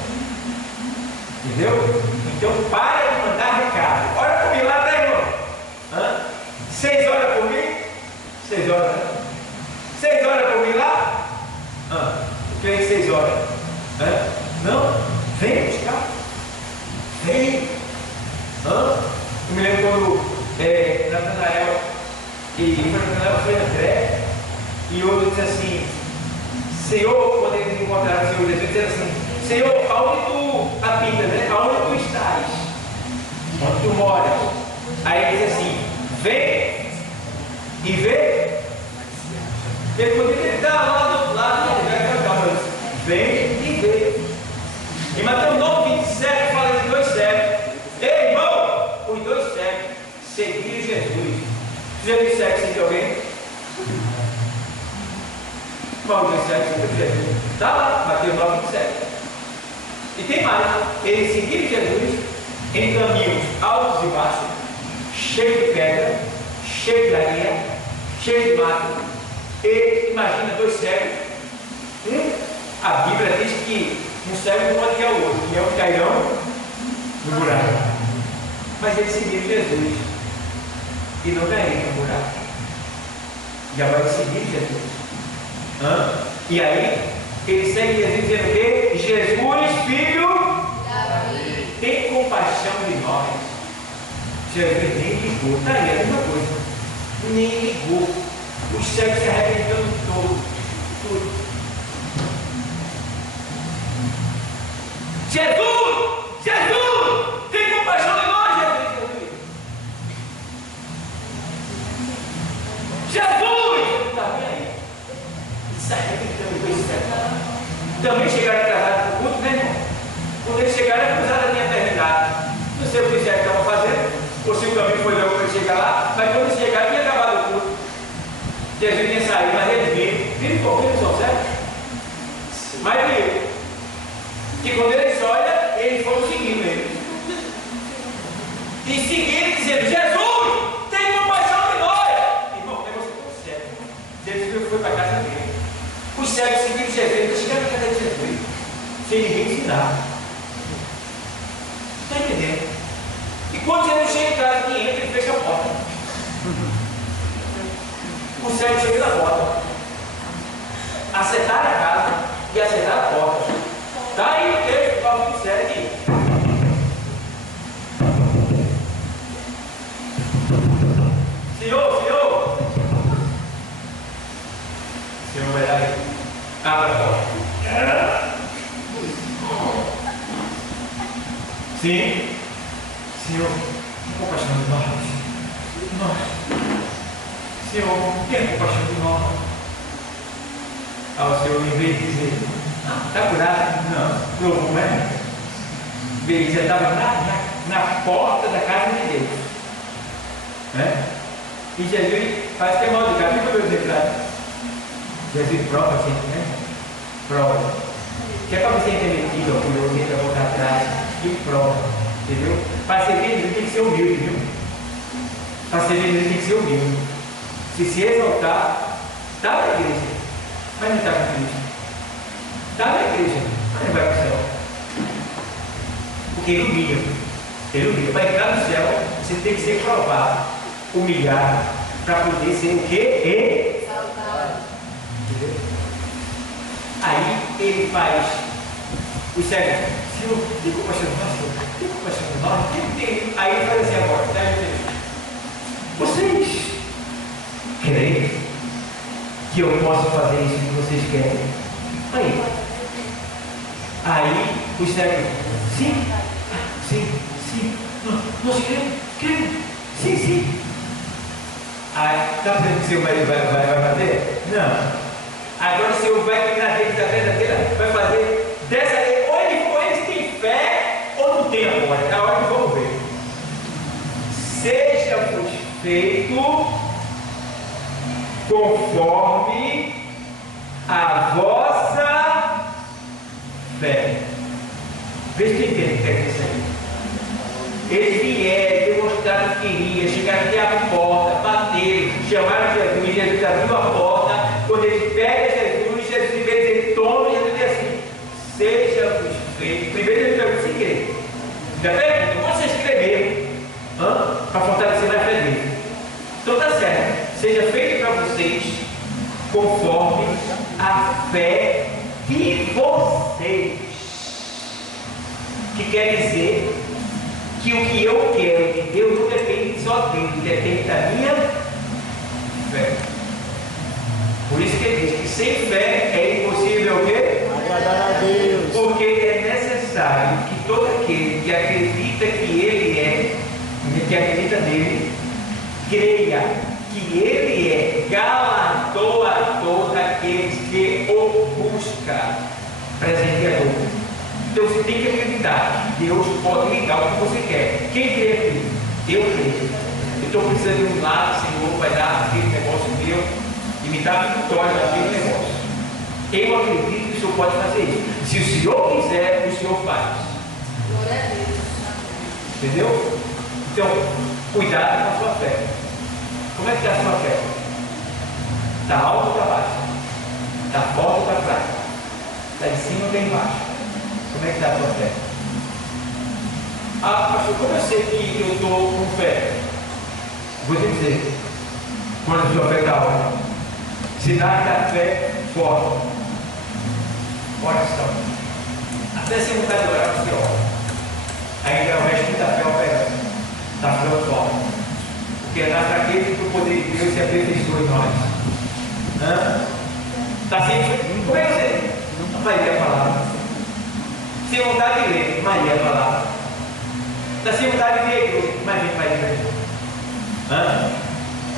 Entendeu? Então para de mandar recado. Ora comigo lá, tá, irmão? 6 horas por mim? 6 horas. 6 horas por mim lá? O que é 6 horas? Não? Vem buscar. Vem. Eu me lembro quando Natanael foi André e outro disse assim: Senhor, quando eles encontraram o Senhor Jesus, disse assim: Senhor, aonde tu habitas, né? Aonde tu estás? Onde tu moras? Aí ele disse assim: vem e vê. Ele poderia estar lá do outro lado do lugar que eu estava. Vem e vê. Em Mateus 9:27 fala de 2 cegos. Ei, irmão, os 2 cegos seguiram Jesus. Já viu cego seguir alguém? Qual os 2 cegos seguiram Jesus? Está lá, Mateus 9:27. E tem mais. Eles seguiram Jesus em caminhos altos e baixos, cheios de pedra, cheios de areia, cheios de mato. E imagina 2 cegos. A Bíblia diz que um cego não pode guiar o outro, e ambos cairão no buraco. Mas eles seguiram Jesus e não caíram no buraco. E agora eles seguiram Jesus. E aí, ele segue Jesus dizendo o quê? Jesus, filho, tem compaixão de nós. Jesus nem ligou. Está aí, é a mesma coisa. Nem ligou. Os cegos se arrebentando tudo. Jesus, tem compaixão de nós, Jesus. Jesus, está bem aí. Se arrebentando com esse cego. Também chegaram atrasados para o culto, né, irmão? Quando eles chegaram, a cruzada tinha terminado. Não sei o que eles estavam fazendo, ou se o caminho foi logo para chegar lá, mas quando eles chegaram, tinha acabado o culto. Jesus tinha saído, mas eles viram como eles são certos. Mas viram. E quando eles olham, eles foram seguindo ele. E seguindo, dizendo: Jesus, tem compaixão de nós. Irmão, o negócio é tão sério. Jesus foi para a casa dele. Os cegos seguiram Jesus, chegaram na casa de Jesus, sem ninguém ensinar. Está entendendo? E quando Jesus chega em casa, quem entra, ele fecha a porta. O cego chega na porta. Acertaram a casa e acertaram a porta. Está aí o texto do Paulo que segue. Senhor, vai dar aí. Abra a porta. Sim. Senhor, tem compaixão de nós. Senhor, tem compaixão de nós. O Senhor, em vez de dizer: está curado? Não é? Ele já estava na porta da casa de Deus. Né? E Jesus faz que é mal de cá. Fica meu exemplar. Jesus prova a gente, né? Prova. Que é para você ter metido, orgulhoso, para voltar atrás. E prova. Entendeu? Para ser bem, tem que ser humilde, viu? Para ser bem, tem que ser humilde. Se exaltar, está na igreja, mas não está com Cristo. Está na igreja, mas não vai para o céu. Porque ele humilha. Para entrar no céu, você tem que ser provado, humilhado, para poder ser o quê? Exaltado. Entendeu? Aí ele faz o cego: Senhor, tem compaixão de nós, Senhor. Tem compaixão de nós. Aí ele faz assim agora: vocês creem que eu posso fazer isso que vocês querem? Aí o cego: sim. Nós queremos. Sim. Aí, está dizendo que o Senhor vai fazer? Não. Agora o Senhor vai virar dele da verdadeira, vai fazer dessa lei. Ou eles têm fé ou não tem agora. É a hora que vamos ver. Seja-vos feito conforme a vossa fé. Veja quem entende o que é isso aí. Eles vieram, demonstraram que queriam, chegaram até a porta, bateram, chamaram Jesus, Jesus abriu a porta. Quando eles pegam Jesus, em vez de dizer toma, Jesus diz assim: seja-vos feito. Primeiro ele pergunta se crê. Já pergunta: como vocês creram? Para fortalecer mais a fé dele. Então está certo. Seja feito para vocês conforme a fé de vocês. Que quer dizer que o que eu quero de Deus não depende só dele, depende da minha fé. Por isso que ele diz que sem fé é impossível o quê? Agradar a Deus. Porque é necessário que todo aquele que acredita que ele é, que acredita nele, creia que ele é galardoador daqueles que o buscam. Presenteador. Então você tem que acreditar que Deus pode lhe dar o que você quer. Quem crê aqui? Eu creio. Eu estou precisando de um lado, Senhor, vai dar aquele negócio meu e me dá vitória naquele negócio. Eu acredito que o Senhor pode fazer isso. Se o Senhor quiser, o Senhor faz. Glória a Deus. Entendeu? Então, cuidado com a sua fé. Como é que está a sua fé? Está alto ou está baixo? Está forte ou está fraco? Está em cima ou está embaixo? Como é que está a sua fé? Pastor, como eu sei que eu estou com fé? Vou te dizer, quando a sua fé está alta. Cidade da fé forte. Oração. Até sem vontade de orar, você ora. Ainda resta muita fé operando. Está ficando forte. Porque é na fraqueza que o poder de Deus se aperfeiçoa em nós. Está sempre. Como é que você não vai ler a palavra? Sem vontade de ler, mas lê a palavra. Está sem vontade de vir à igreja, mas vem para a igreja.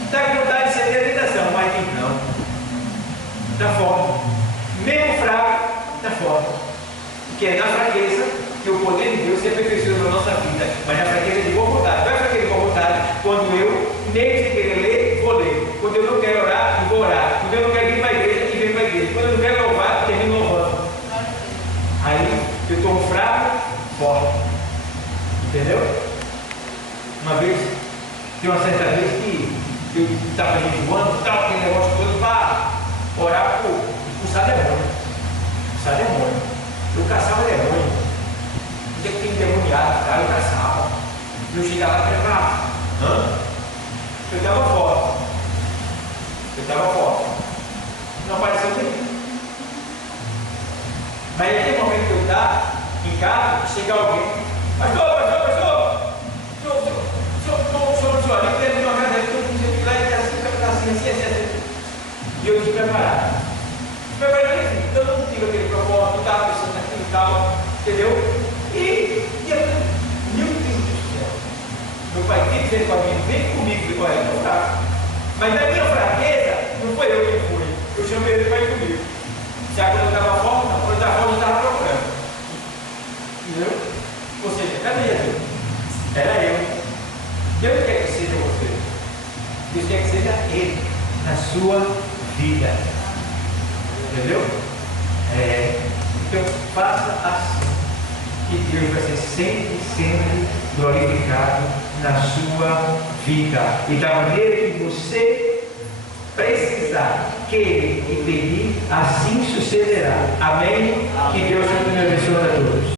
Está com vontade de ceder a tentação, mas vem não. Está forte. Mesmo fraco, está forte. Porque é na fraqueza que o poder de Deus se aperfeiçoa na nossa vida. Mas na fraqueza de boa vontade. Não é fraqueza de boa vontade quando eu, mesmo sem querer ler, vou ler. Quando eu não quero orar, eu vou orar. Quando eu não quero ir para a igreja, eu venho para a igreja. Quando eu não quero louvar, eu termino louvando. Aí eu estou fraco, forte. Entendeu? Uma vez, tem uma certa vez que eu estava jejuando, tal, aquele negócio todo para orar por expulsar demônio. Expulsar demônio. Eu caçava demônio. Não tinha que ter endemoniado, tá? Eu caçava. Eu chegava lá e falava, eu estava forte. Eu estava forte. Não apareceu ninguém. Mas naquele momento que eu estava em casa, chega alguém, pastor, ali dentro de uma casa, todo mundo lá e está assim. E eu despreparado. Preparado assim, todo mundo tira aquele propósito, estava pensando naquilo e tal, entendeu? E meu Deus do céu, meu pai tem que dizer para mim, vem comigo, eu falei, não tá. Mas na minha fraqueza, não foi eu que fui, eu chamei ele para ir comigo. Já quando eu estava forte, não, quando eu estava forte, eu estava procurando. Entendeu? Ou seja, cadê Jesus? Era eu. Deus quer que seja você. Deus quer que seja Ele na sua vida. Entendeu? Então faça assim. E Deus vai ser sempre glorificado na sua vida. E da maneira que você precisar, querer e pedir, assim sucederá. Amém? Que Deus abençoe a todos.